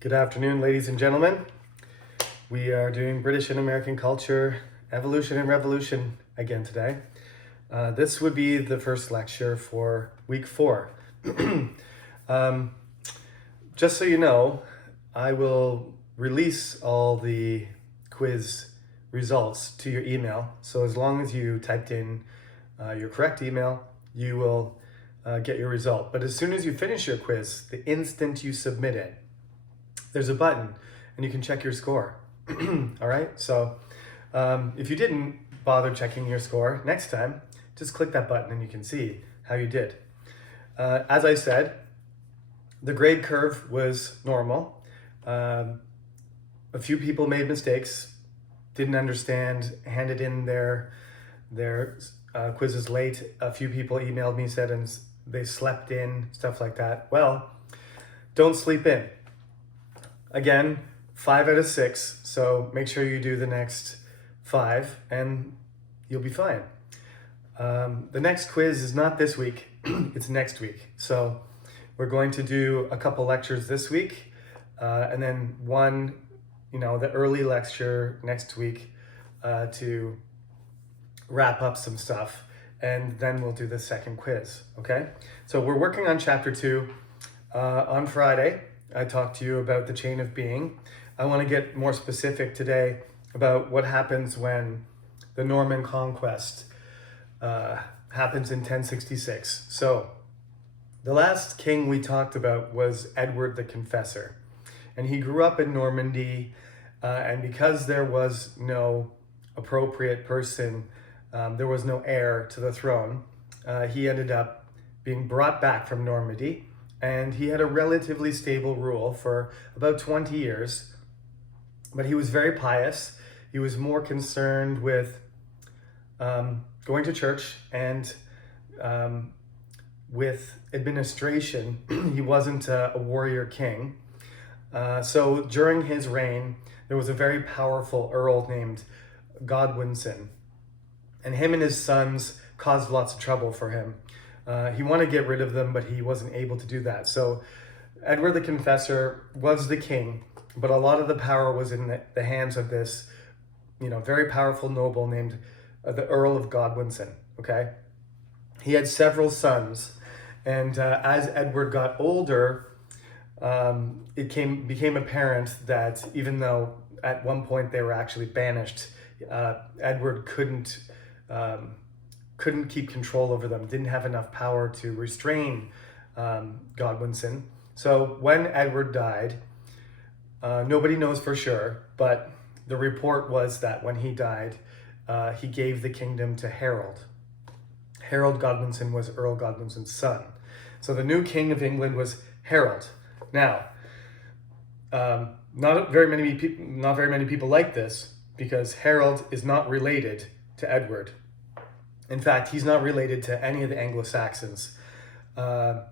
Good afternoon, ladies and gentlemen. We are doing British and American culture, evolution and revolution again today. This would be the first lecture for week 4. um, just so you know, I will release all the quiz results to your email. So as long as you typed in your correct email, you will get your result. But as soon as you finish your quiz, the instant you submit it, there's a button and you can check your score. All right, so if you didn't bother checking your score, next time just click that button and you can see how you did. As I said, the grade curve was normal. A few people made mistakes, didn't understand, handed in their quizzes late. A few people emailed me, said and they slept in, stuff like that. Well, don't sleep in. Again, 5 out of 6, so make sure you do the next 5 and you'll be fine. The next quiz is not this week, it's next week. So we're going to do a couple lectures this week and then one, the early lecture next week to wrap up some stuff, and then we'll do the second quiz, okay? So we're working on chapter 2 on Friday. I talked to you about the chain of being. I want to get more specific today about what happens when the Norman conquest happens in 1066. So the last king we talked about was Edward the Confessor, and he grew up in Normandy, and because there was no appropriate person, there was no heir to the throne, he ended up being brought back from Normandy. And he had a relatively stable rule for about 20 years, but he was very pious. He was more concerned with going to church and with administration. He wasn't a warrior king. So during his reign, there was a very powerful earl named Godwinson, and him and his sons caused lots of trouble for him. He wanted to get rid of them, but he wasn't able to do that. So Edward the Confessor was the king, but a lot of the power was in the hands of this, very powerful noble named the Earl of Godwinson, okay? He had several sons, and as Edward got older, it became apparent that even though at one point they were actually banished, Edward couldn't keep control over them, didn't have enough power to restrain Godwinson. So when Edward died, nobody knows for sure, but the report was that when he died, he gave the kingdom to Harold. Harold Godwinson was Earl Godwinson's son. So the new king of England was Harold. Now, not very many people like this because Harold is not related to Edward. In fact, he's not related to any of the Anglo-Saxons. The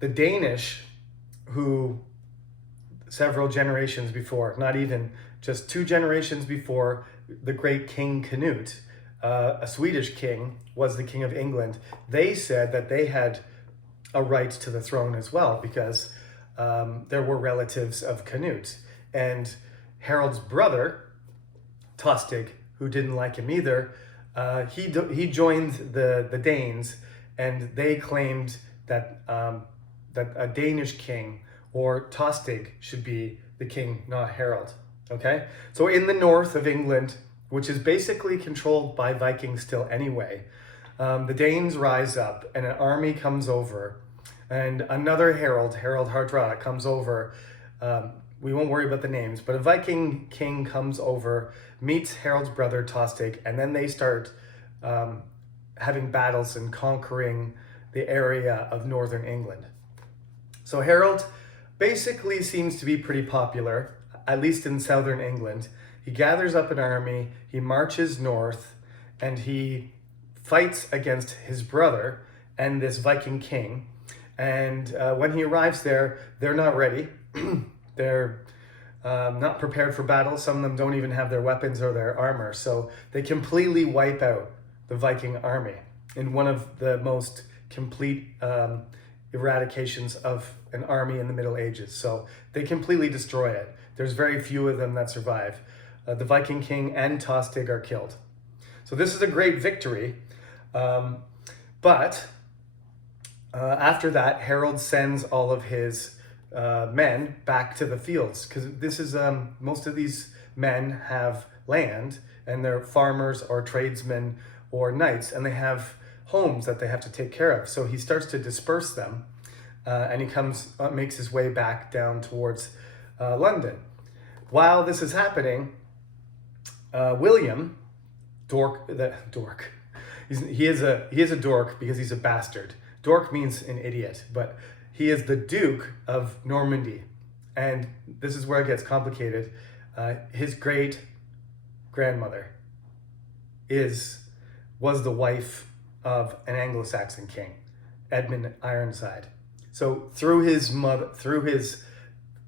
Danish, who several generations before, not even just 2 generations before the great King Canute, a Swedish king, was the king of England, they said that they had a right to the throne as well because there were relatives of Canute. And Harold's brother, Tostig, who didn't like him either, he joined the Danes, and they claimed that that a Danish king or Tostig should be the king, not Harold. Okay, so in the north of England, which is basically controlled by Vikings still anyway, the Danes rise up, and an army comes over, and another Harold Hardrada, comes over. We won't worry about the names, but a Viking king comes over, meets Harold's brother Tostig, and then they start having battles and conquering the area of northern England. So Harold basically seems to be pretty popular, at least in southern England. He gathers up an army, he marches north, and he fights against his brother and this Viking king. And when he arrives there, they're not ready. They're not prepared for battle. Some of them don't even have their weapons or their armor. So they completely wipe out the Viking army in one of the most complete eradications of an army in the Middle Ages. So they completely destroy it. There's very few of them that survive. The Viking king and Tostig are killed. So this is a great victory. But after that, Harold sends all of his men back to the fields, because this is most of these men have land and they're farmers or tradesmen or knights, and they have homes that they have to take care of. So he starts to disperse them, and he makes his way back down towards London. While this is happening, William, he is a dork because he's a bastard. Dork means an idiot, but he is the Duke of Normandy. And this is where it gets complicated. His great grandmother was the wife of an Anglo-Saxon king, Edmund Ironside. So through his mother's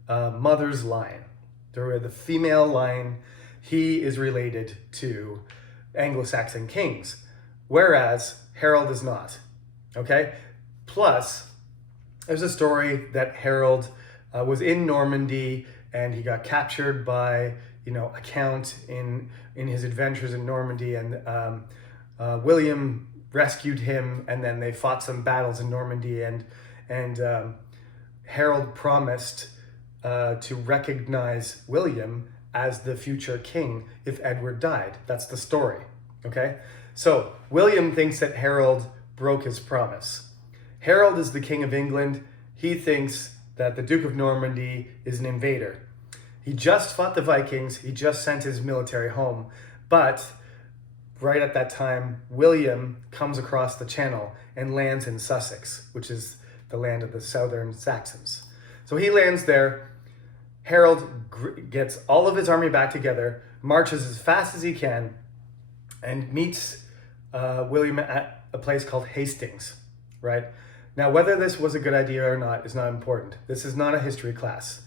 line, through the female line, he is related to Anglo-Saxon kings, whereas Harold is not. Okay? Plus, there's a story that Harold was in Normandy and he got captured by, a count in his adventures in Normandy, and William rescued him, and then they fought some battles in Normandy, and Harold promised to recognize William as the future king if Edward died. That's the story, okay? So William thinks that Harold broke his promise. Harold is the King of England. He thinks that the Duke of Normandy is an invader. He just fought the Vikings. He just sent his military home. But right at that time, William comes across the channel and lands in Sussex, which is the land of the Southern Saxons. So he lands there. Harold gets all of his army back together, marches as fast as he can, and meets William at a place called Hastings, right? Now, whether this was a good idea or not is not important. This is not a history class.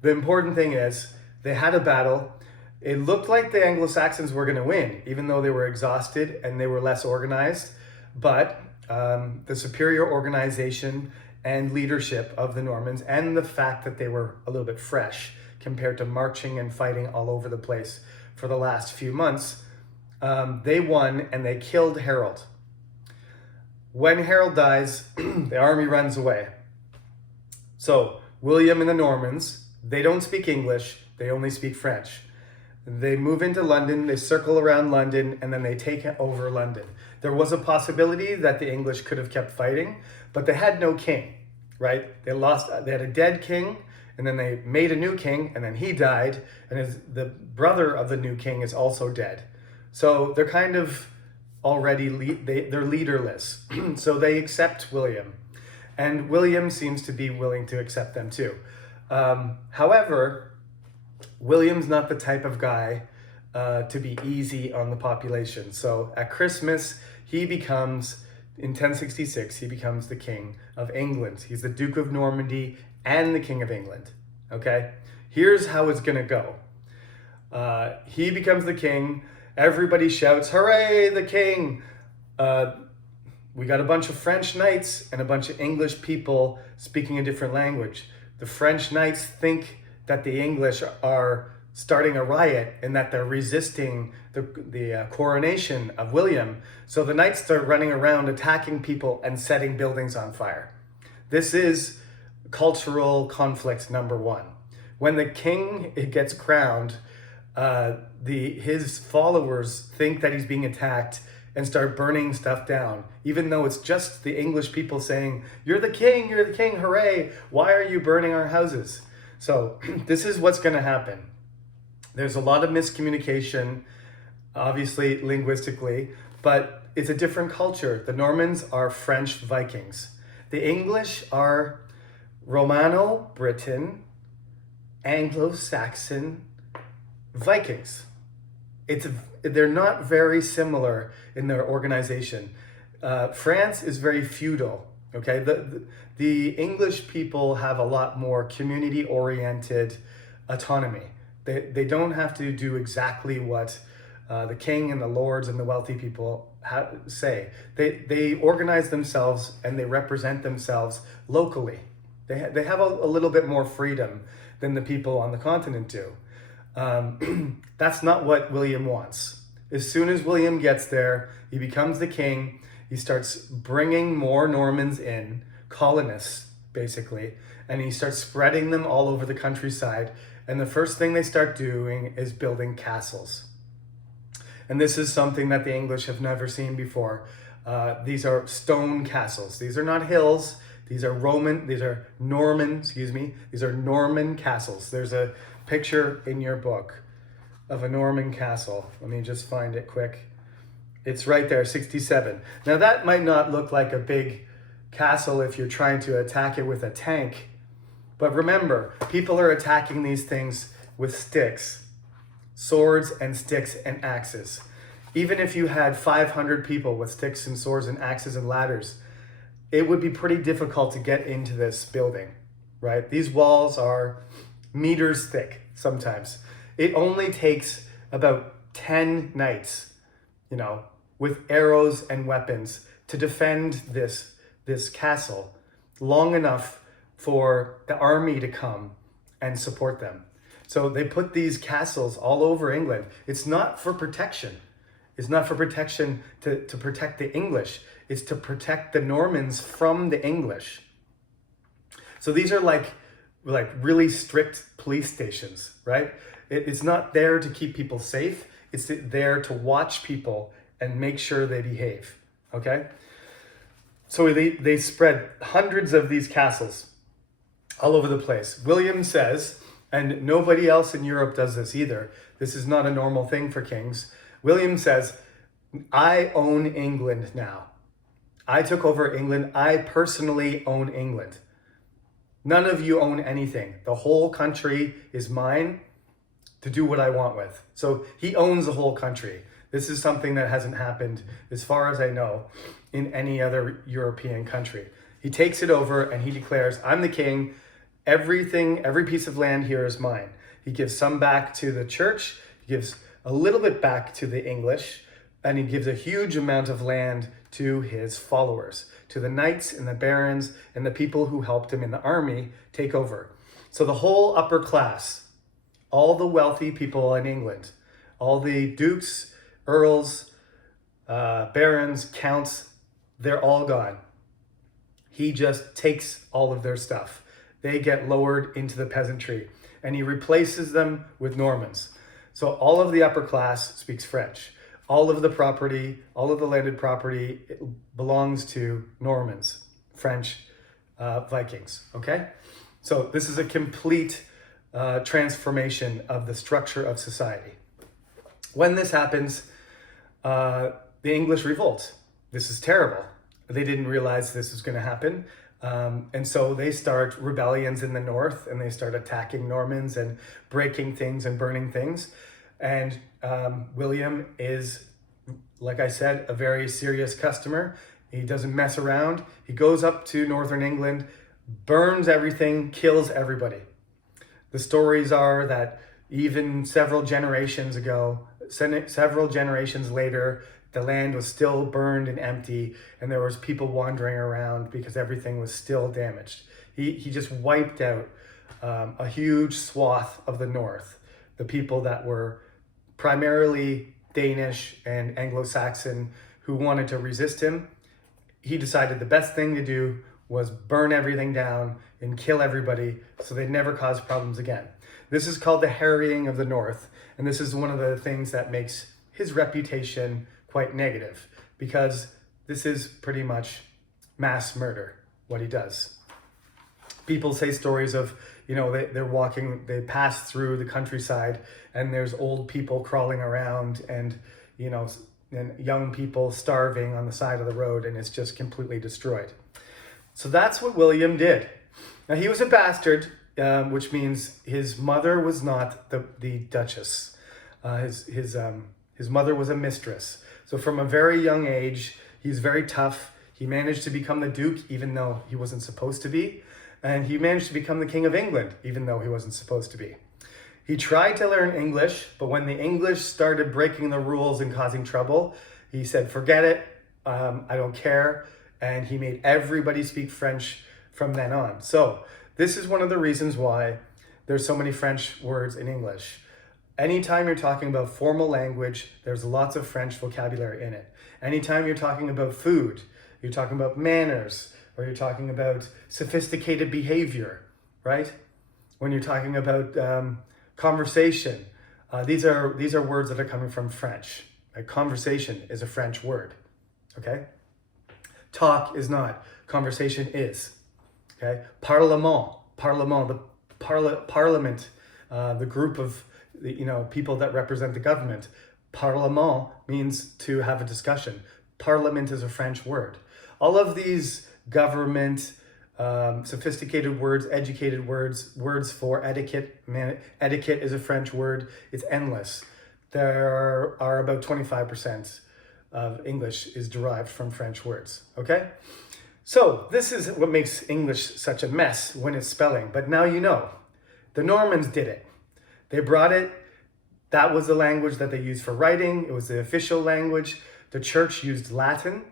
The important thing is they had a battle. It looked like the Anglo-Saxons were going to win, even though they were exhausted and they were less organized. But the superior organization and leadership of the Normans, and the fact that they were a little bit fresh compared to marching and fighting all over the place for the last few months, they won and they killed Harold. When Harold dies, the army runs away. So William and the Normans, they don't speak English, they only speak French. They move into London, they circle around London, and then they take over London. There was a possibility that the English could have kept fighting, but they had no king, right? They had a dead king, and then they made a new king, and then he died, and the brother of the new king is also dead. So they're kind of already, they're leaderless. So they accept William, and William seems to be willing to accept them too. However, William's not the type of guy to be easy on the population. So at Christmas, in 1066, he becomes the King of England. He's the Duke of Normandy and the King of England, okay? Here's how it's gonna go. He becomes the king, everybody shouts, "Hooray, the king!" We got a bunch of French knights and a bunch of English people speaking a different language. The French knights think that the English are starting a riot and that they're resisting the coronation of William. So the knights start running around attacking people and setting buildings on fire. This is cultural conflict number one. When the king gets crowned, his followers think that he's being attacked and start burning stuff down, even though it's just the English people saying, you're the king, hooray, why are you burning our houses?" So this is what's going to happen. There's a lot of miscommunication, obviously linguistically, but it's a different culture. The Normans are French Vikings. The English are Romano-Briton, Anglo-Saxon Vikings. They're not very similar in their organization. France is very feudal. Okay, the English people have a lot more community-oriented autonomy. They don't have to do exactly what the king and the lords and the wealthy people say. They organize themselves and they represent themselves locally. They have a little bit more freedom than the people on the continent do. That's not what William wants. As soon as William gets there, he becomes the king. He starts bringing more Normans in, colonists basically, and he starts spreading them all over the countryside. And the first thing they start doing is building castles. And this is something that the English have never seen before. These are stone castles. These are not hills. These are Norman castles. There's a picture in your book of a Norman castle. Let me just find it quick. It's right there, 67. Now that might not look like a big castle if you're trying to attack it with a tank. But remember, people are attacking these things with sticks, swords and sticks and axes. Even if you had 500 people with sticks and swords and axes and ladders, it would be pretty difficult to get into this building, right? These walls are meters thick sometimes. It only takes about 10 knights, with arrows and weapons to defend this castle long enough for the army to come and support them. So they put these castles all over England. It's not for protection. It's not for protection to protect the English. It's to protect the Normans from the English. So these are like really strict police stations, right? It's not there to keep people safe. It's there to watch people and make sure they behave, okay? So they spread hundreds of these castles all over the place. William says, and nobody else in Europe does this either. This is not a normal thing for kings. William says, I own England now. I took over England. I personally own England. None of you own anything. The whole country is mine to do what I want with. So he owns the whole country. This is something that hasn't happened, as far as I know, in any other European country. He takes it over and he declares, I'm the king. Everything, every piece of land here is mine. He gives some back to the church. He gives a little bit back to the English, and he gives a huge amount of land to his followers, to the knights and the barons and the people who helped him in the army take over. So the whole upper class, all the wealthy people in England, all the dukes, earls, barons, counts, they're all gone. He just takes all of their stuff. They get lowered into the peasantry, and he replaces them with Normans. So all of the upper class speaks French. All of the property, all of the landed property belongs to Normans, French, Vikings, okay? So this is a complete transformation of the structure of society. When this happens, the English revolt. This is terrible. They didn't realize this was going to happen. And so they start rebellions in the north, and they start attacking Normans and breaking things and burning things. And William is, like I said, a very serious customer. He doesn't mess around. He goes up to northern England, burns everything, kills everybody. The stories are that even several generations later, the land was still burned and empty, and there was people wandering around because everything was still damaged. He just wiped out a huge swath of the north, the people that were primarily Danish and Anglo-Saxon who wanted to resist him. He decided the best thing to do was burn everything down and kill everybody so they'd never cause problems again. This is called the harrying of the North, and this is one of the things that makes his reputation quite negative, because this is pretty much mass murder, what he does. People say stories of, they're walking, they pass through the countryside and there's old people crawling around and, and young people starving on the side of the road, and it's just completely destroyed. So that's what William did. Now he was a bastard, which means his mother was not the Duchess. His mother was a mistress. So from a very young age, he's very tough. He managed to become the Duke, even though he wasn't supposed to be. And he managed to become the King of England, even though he wasn't supposed to be. He tried to learn English, but when the English started breaking the rules and causing trouble, He said, forget it, I don't care. And he made everybody speak French from then on. So this is one of the reasons why there's so many French words in English. Anytime you're talking about formal language, there's lots of French vocabulary in it. Anytime you're talking about food, you're talking about manners, or you're talking about sophisticated behavior, right? When you're talking about conversation, these are words that are coming from French. Like conversation is a French word, okay? Talk is not. Conversation is. Okay. Parlement, the parliament, the group of people that represent the government. Parlement means to have a discussion. Parliament is a French word. All of these government, sophisticated words, educated words, words for etiquette. Etiquette is a French word. It's endless. There are about 25% of English is derived from French words, okay? So this is what makes English such a mess when it's spelling, but now you know. The Normans did it. They brought it. That was the language that they used for writing. It was the official language. The church used Latin.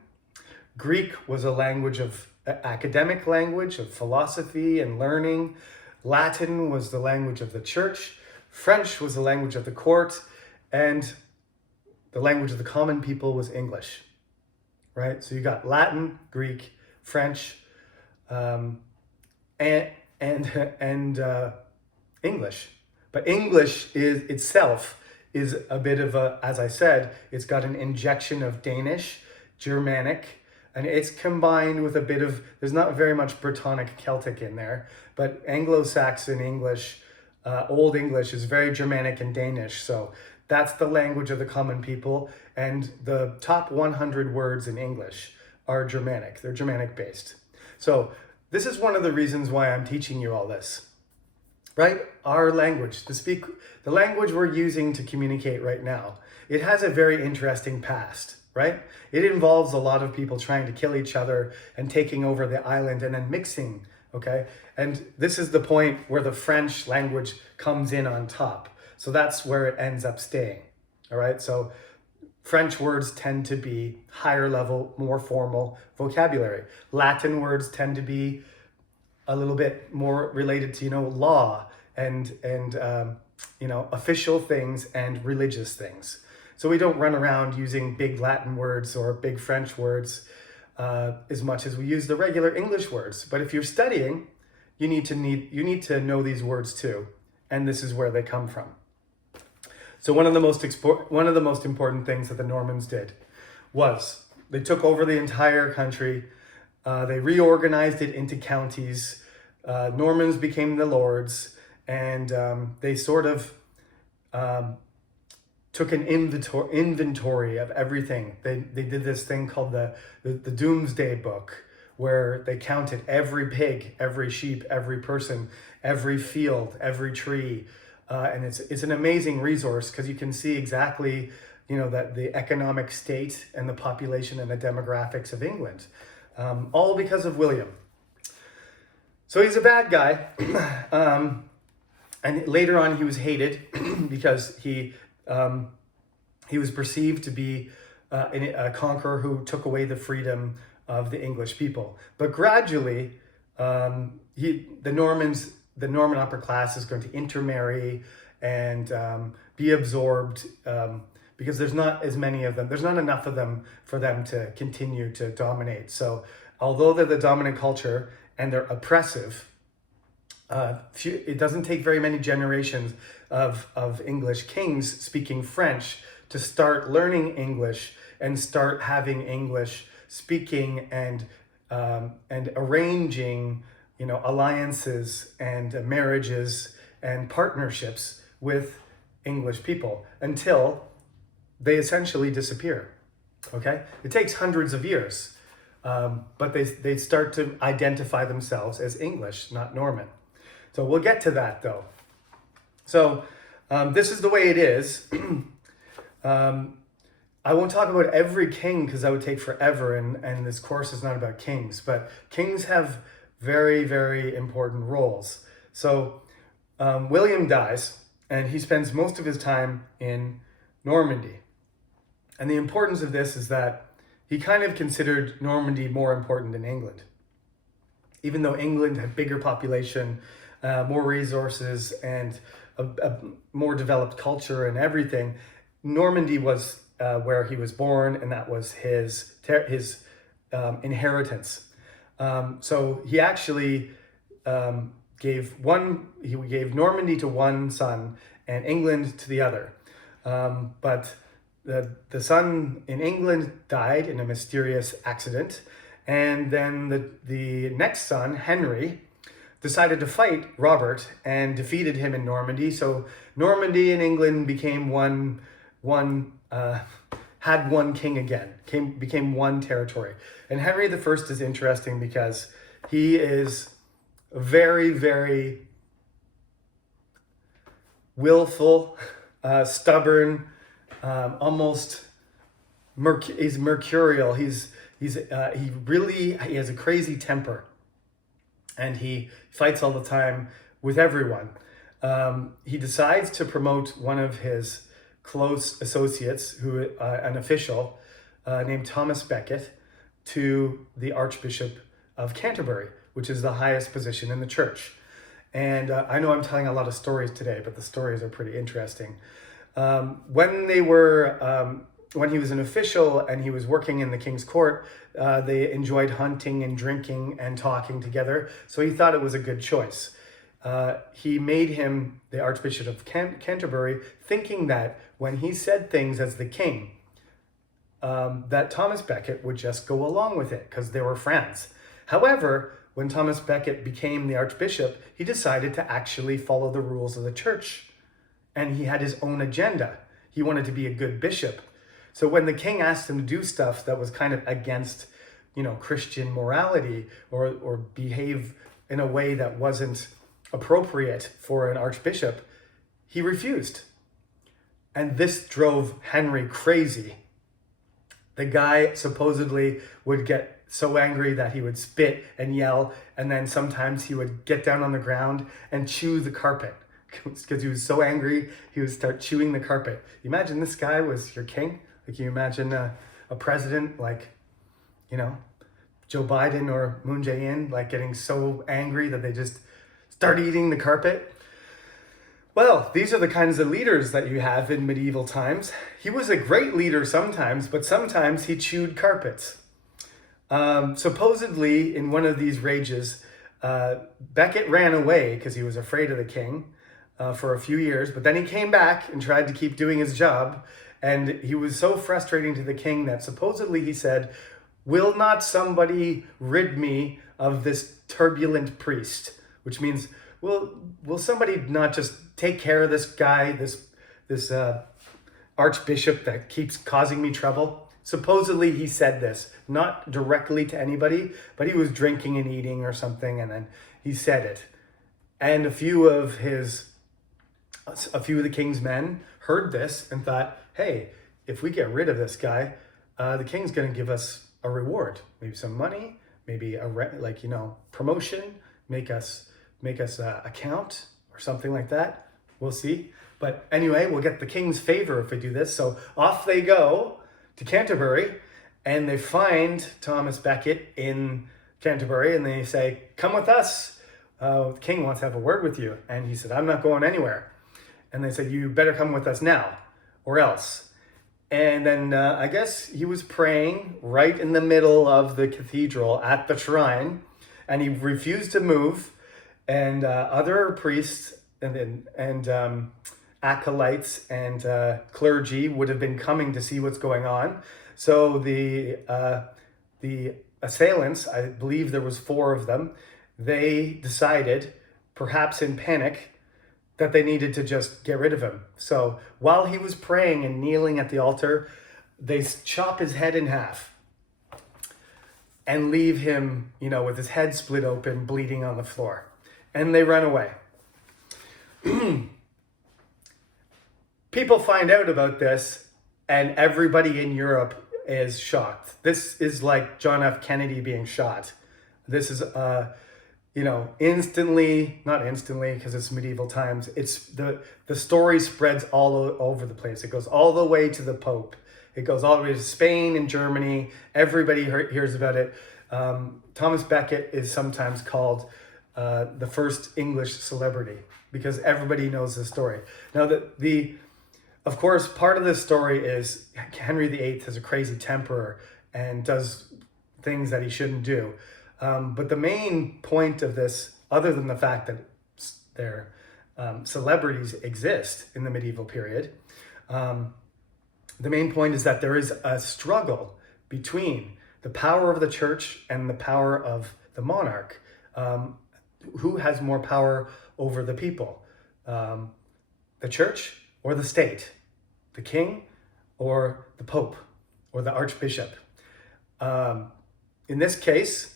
Greek was a language of academic language, of philosophy and learning. Latin was the language of the church. French was the language of the court, and the language of the common people was English, right? So you got Latin, Greek, French, and English. But English itself is a bit of a, as I said, it's got an injection of Danish, Germanic, and it's combined with a bit of, there's not very much Brittonic Celtic in there, but Anglo-Saxon English, Old English is very Germanic and Danish. So that's the language of the common people, and the top 100 words in English are Germanic. They're Germanic based. So this is one of the reasons why I'm teaching you all this, right? Our language, the language we're using to communicate right now, it has a very interesting past, right? It involves a lot of people trying to kill each other and taking over the island and then mixing, okay? And this is the point where the French language comes in on top. So that's where it ends up staying, all right? So French words tend to be higher level, more formal vocabulary. Latin words tend to be a little bit more related to, law and official things and religious things. So we don't run around using big Latin words or big French words as much as we use the regular English words. But if you're studying, you need to know these words too, and this is where they come from. So one of the most important things that the Normans did was they took over the entire country. They reorganized it into counties. Normans became the lords, and they sort of took an inventory of everything. They did this thing called the Doomsday Book, where they counted every pig, every sheep, every person, every field, every tree. And it's an amazing resource because you can see exactly, that the economic state and the population and the demographics of England, all because of William. So he's a bad guy. And later on he was hated because he was perceived to be a conqueror who took away the freedom of the English people. But gradually, the Norman upper class is going to intermarry and be absorbed because there's not as many of them. There's not enough of them for them to continue to dominate. So although they're the dominant culture and they're oppressive, it doesn't take very many generations of English kings speaking French to start learning English and start having English speaking and arranging, alliances and marriages and partnerships with English people until they essentially disappear. Okay, it takes hundreds of years, but they start to identify themselves as English, not Norman. So we'll get to that though. So this is the way it is. I won't talk about every king because that would take forever, and this course is not about kings, but kings have very, very important roles. So William dies, and he spends most of his time in Normandy. And the importance of this is that he kind of considered Normandy more important than England. Even though England had bigger population, more resources, and a more developed culture and everything, Normandy was where he was born, and that was his inheritance. So he actually gave Normandy to one son and England to the other. But the son in England died in a mysterious accident, and then the next son, Henry, decided to fight Robert and defeated him in Normandy. So Normandy and England became had one king again, became one territory. And Henry the First is interesting because he is very, very willful, stubborn, almost he's mercurial. He has a crazy temper, and he fights all the time with everyone. He decides to promote one of his close associates, an official named Thomas Becket, to the Archbishop of Canterbury, which is the highest position in the church. And I know I'm telling a lot of stories today, but the stories are pretty interesting. When he was an official and he was working in the king's court, they enjoyed hunting and drinking and talking together. So he thought it was a good choice. He made him the Archbishop of Canterbury, thinking that when he said things as the king, that Thomas Becket would just go along with it because they were friends. However, when Thomas Becket became the Archbishop, he decided to actually follow the rules of the church. And he had his own agenda. He wanted to be a good bishop. So when the king asked him to do stuff that was kind of against, Christian morality or behave in a way that wasn't appropriate for an archbishop, he refused. And this drove Henry crazy. The guy supposedly would get so angry that he would spit and yell, and then sometimes he would get down on the ground and chew the carpet. Because he was so angry, he would start chewing the carpet. Imagine this guy was your king. Like, you imagine a president like, Joe Biden or Moon Jae-in, like getting so angry that they just start eating the carpet. Well, these are the kinds of leaders that you have in medieval times. He was a great leader sometimes, but sometimes he chewed carpets. Supposedly, in one of these rages, Becket ran away because he was afraid of the king for a few years, but then he came back and tried to keep doing his job, and he was so frustrating to the king that supposedly he said, "Will not somebody rid me of this turbulent priest?" Which means, will somebody not just take care of this guy, this archbishop that keeps causing me trouble? Supposedly he said this, not directly to anybody, but he was drinking and eating or something, and then he said it. And a few of the king's men heard this and thought, hey, if we get rid of this guy, the king's going to give us a reward, maybe some money, maybe promotion, make us a count or something like that. We'll see. But anyway, we'll get the king's favor if we do this. So off they go to Canterbury, and they find Thomas Becket in Canterbury, and they say, "Come with us. The king wants to have a word with you." And he said, "I'm not going anywhere." And they said, "You better come with us now, or else." And then I guess he was praying right in the middle of the cathedral at the shrine, and he refused to move. And other priests and acolytes and clergy would have been coming to see what's going on. So the assailants, I believe there was 4 of them, they decided, perhaps in panic, that they needed to just get rid of him. So while he was praying and kneeling at the altar, they chop his head in half and leave him, with his head split open, bleeding on the floor. And they run away. People find out about this, and everybody in Europe is shocked. This is like John F. Kennedy being shot. This is, instantly, not instantly because it's medieval times. It's the story spreads all over the place. It goes all the way to the Pope. It goes all the way to Spain and Germany. Everybody hears about it. Thomas Becket is sometimes called the first English celebrity because everybody knows the story. Now, of course, part of this story is Henry VIII has a crazy temper and does things that he shouldn't do. But the main point of this, other than the fact that their celebrities exist in the medieval period, the main point is that there is a struggle between the power of the church and the power of the monarch. Who has more power over the people? The church or the state? The king or the pope or the archbishop? In this case,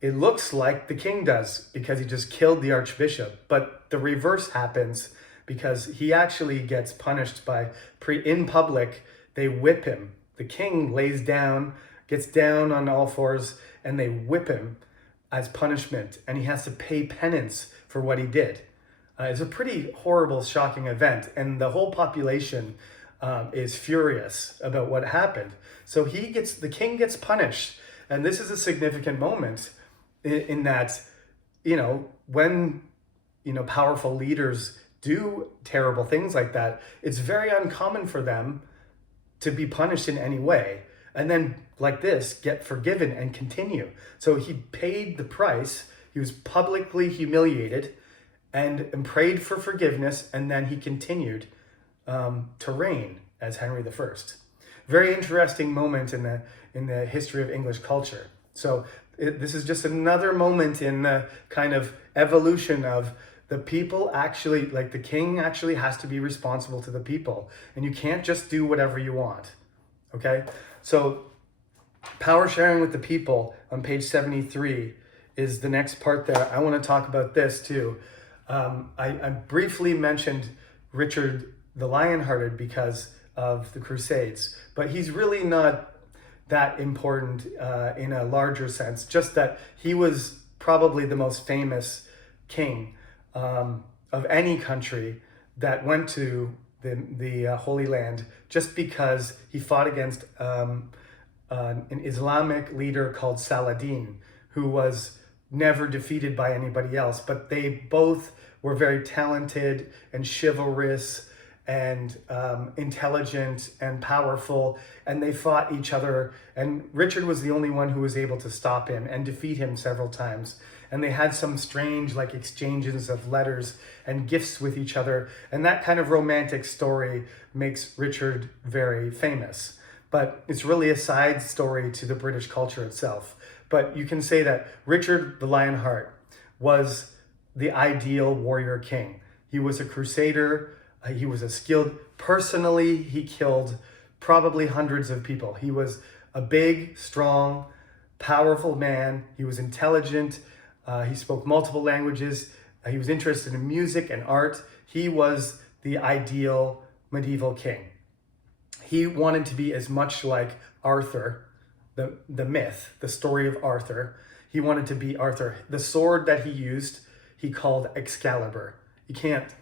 it looks like the king does because he just killed the archbishop, but the reverse happens because he actually gets punished by, in public, they whip him. The king lays down, gets down on all fours, and they whip him as punishment, and he has to pay penance for what he did. It's a pretty horrible, shocking event, and the whole population is furious about what happened. So the king gets punished, and this is a significant moment in that, when, powerful leaders do terrible things like that, it's very uncommon for them to be punished in any way. And then, like this, get forgiven and continue. So he paid the price. He was publicly humiliated and prayed for forgiveness, and then he continued to reign as Henry I. Very interesting moment in the history of English culture. So this is just another moment in the kind of evolution of the people actually, like the king actually has to be responsible to the people, and you can't just do whatever you want. Okay? So power sharing with the people on page 73 is the next part there. I want to talk about this too. I briefly mentioned Richard the Lionhearted because of the Crusades, but he's really not that important in a larger sense, just that he was probably the most famous king of any country that went to the Holy Land, just because he fought against an Islamic leader called Saladin, who was never defeated by anybody else. But they both were very talented and chivalrous and intelligent and powerful, and they fought each other. And Richard was the only one who was able to stop him and defeat him several times. And they had some strange exchanges of letters and gifts with each other. And that kind of romantic story makes Richard very famous. But it's really a side story to the British culture itself. But you can say that Richard the Lionheart was the ideal warrior king. He was a crusader. He was a skilled, personally, he killed probably hundreds of people. He was a big, strong, powerful man. He was intelligent. He spoke multiple languages. He was interested in music and art. He was the ideal medieval king. He wanted to be as much like Arthur, the myth, the story of Arthur. He wanted to be Arthur. The sword that he used, he called Excalibur. You can't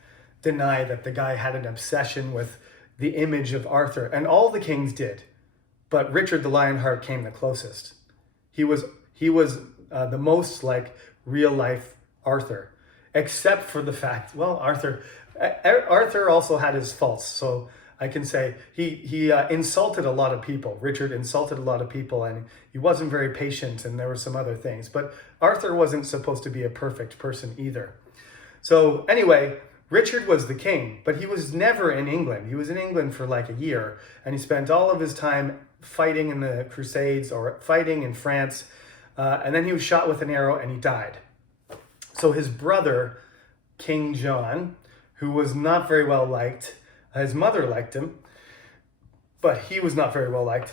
deny that the guy had an obsession with the image of Arthur, and all the kings did. But Richard the Lionheart came the closest. He was the most like real life Arthur, except for the fact, well, Arthur also had his faults. So I can say he insulted a lot of people. Richard insulted a lot of people, and he wasn't very patient, and there were some other things. But Arthur wasn't supposed to be a perfect person either. So anyway, Richard was the king, but he was never in England. He was in England for like a year, and he spent all of his time fighting in the Crusades or fighting in France, and then he was shot with an arrow and he died. So his brother, King John, who was not very well liked, his mother liked him, but he was not very well liked.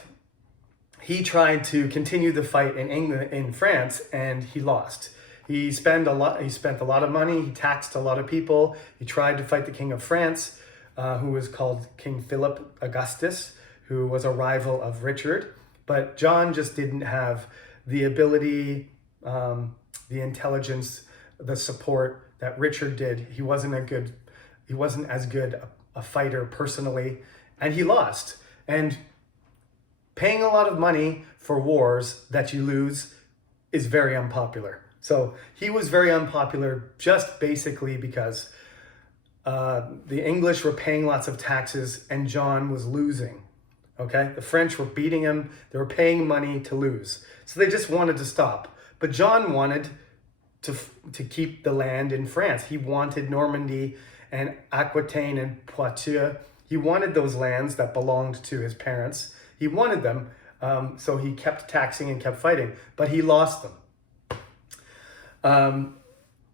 He tried to continue the fight in France, and he lost. He spent a lot of money. He taxed a lot of people. He tried to fight the King of France, who was called King Philip Augustus, who was a rival of Richard. But John just didn't have the ability, the intelligence, the support that Richard did. He wasn't as good a fighter personally, and he lost. And paying a lot of money for wars that you lose is very unpopular. So he was very unpopular just basically because the English were paying lots of taxes and John was losing. Okay, the French were beating him. They were paying money to lose. So they just wanted to stop. But John wanted to keep the land in France. He wanted Normandy and Aquitaine and Poitou. He wanted those lands that belonged to his parents. He wanted them, so he kept taxing and kept fighting, but he lost them.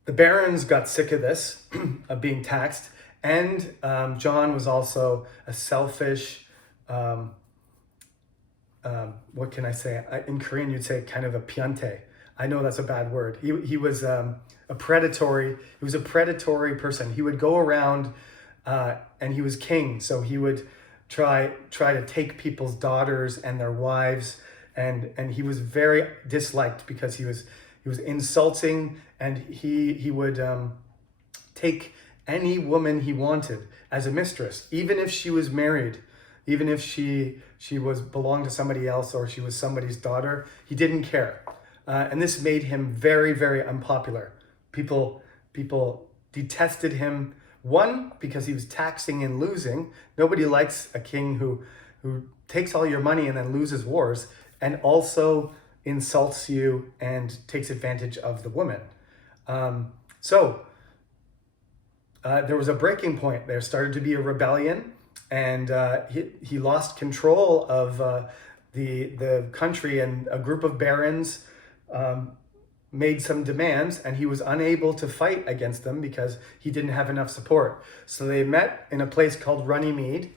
The barons got sick of this, of being taxed, and John was also a selfish, what can I say? In Korean, you'd say kind of a piante. I know that's a bad word. He was a predatory person. He would go around, and he was king, so he would try to take people's daughters and their wives, and he was very disliked because he was insulting, and he would take any woman he wanted as a mistress, even if she was married, even if she belonged to somebody else or she was somebody's daughter. He didn't care, and this made him very, very unpopular. People detested him. One, because he was taxing and losing. Nobody likes a king who takes all your money and then loses wars, and also insults you and takes advantage of the woman. So there was a breaking point. There started to be a rebellion, and he lost control of the country, and a group of barons made some demands, and he was unable to fight against them because he didn't have enough support. So they met in a place called Runnymede,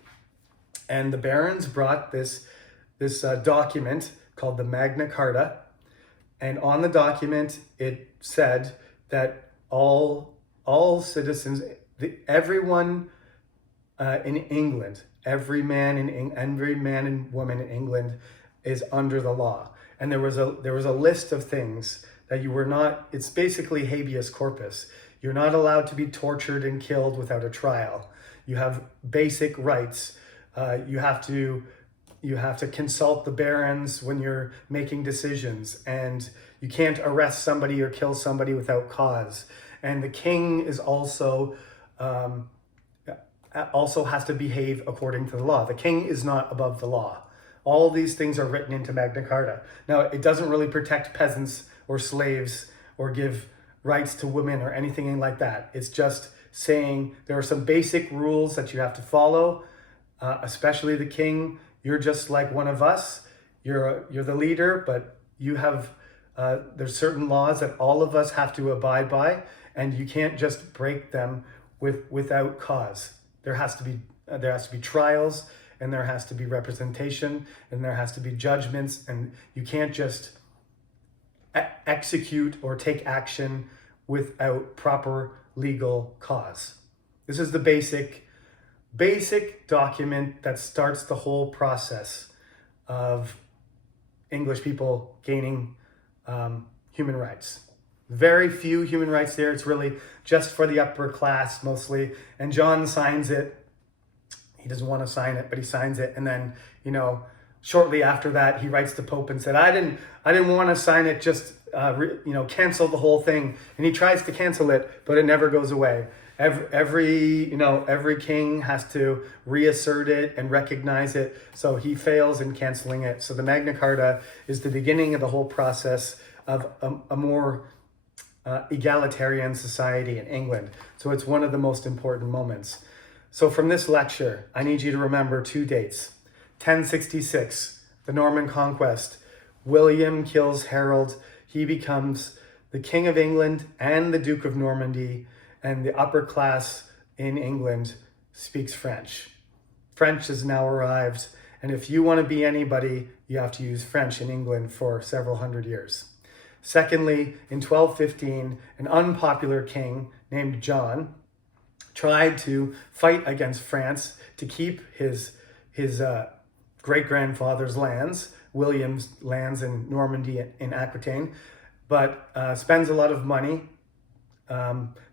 and the barons brought this document called the Magna Carta, and on the document it said that all citizens, everyone in England, every man and woman in England is under the law. And there was a list of things that you were not. It's basically habeas corpus. You're not allowed to be tortured and killed without a trial. You have basic rights. You have to consult the barons when you're making decisions, and you can't arrest somebody or kill somebody without cause. And the king is also has to behave according to the law. The king is not above the law. All these things are written into Magna Carta. Now, it doesn't really protect peasants or slaves or give rights to women or anything like that. It's just saying there are some basic rules that you have to follow, especially the king. You're just like one of us. You're the leader, but you have there's certain laws that all of us have to abide by, and you can't just break them without cause. There has to be trials, and there has to be representation, and there has to be judgments, and you can't just execute or take action without proper legal cause. This is the basic document that starts the whole process of English people gaining human rights. Very few human rights there. It's really just for the upper class mostly. And John signs it. He doesn't want to sign it, but he signs it. And then, shortly after that, he writes to Pope and said, I didn't want to sign it, just, cancel the whole thing. And he tries to cancel it, but it never goes away. Every king has to reassert it and recognize it. So he fails in canceling it. So the Magna Carta is the beginning of the whole process of a more egalitarian society in England. So it's one of the most important moments. So from this lecture, I need you to remember two dates. 1066, the Norman Conquest. William kills Harold. He becomes the King of England and the Duke of Normandy, and the upper class in England speaks French. French has now arrived, and if you want to be anybody, you have to use French in England for several hundred years. Secondly, in 1215, an unpopular king named John tried to fight against France to keep his great-grandfather's lands, William's lands in Normandy and Aquitaine, but spends a lot of money,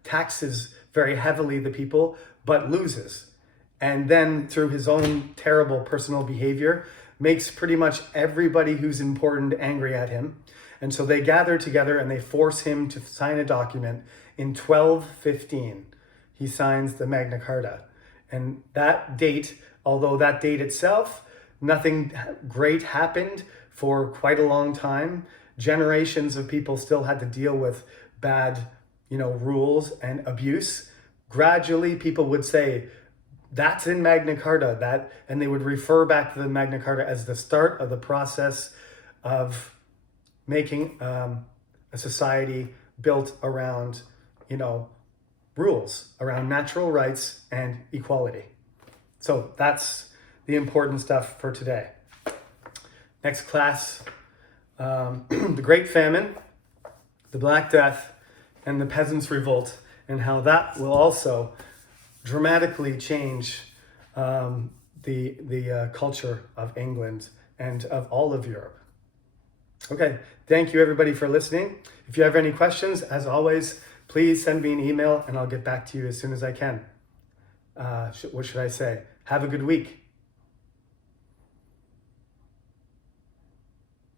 taxes very heavily the people, but loses. And then through his own terrible personal behavior, makes pretty much everybody who's important angry at him. And so they gather together and they force him to sign a document. In 1215, he signs the Magna Carta. And that date, although that date itself, nothing great happened for quite a long time. Generations of people still had to deal with bad, rules and abuse. Gradually, people would say, that's in Magna Carta, and they would refer back to the Magna Carta as the start of the process of making a society built around, rules, around natural rights and equality. So that's the important stuff for today. Next class, the Great Famine, the Black Death, and the Peasants' Revolt, and how that will also dramatically change the culture of England and of all of Europe. Okay, thank you everybody for listening. If you have any questions, as always, please send me an email and I'll get back to you as soon as I can. What should I say? Have a good week.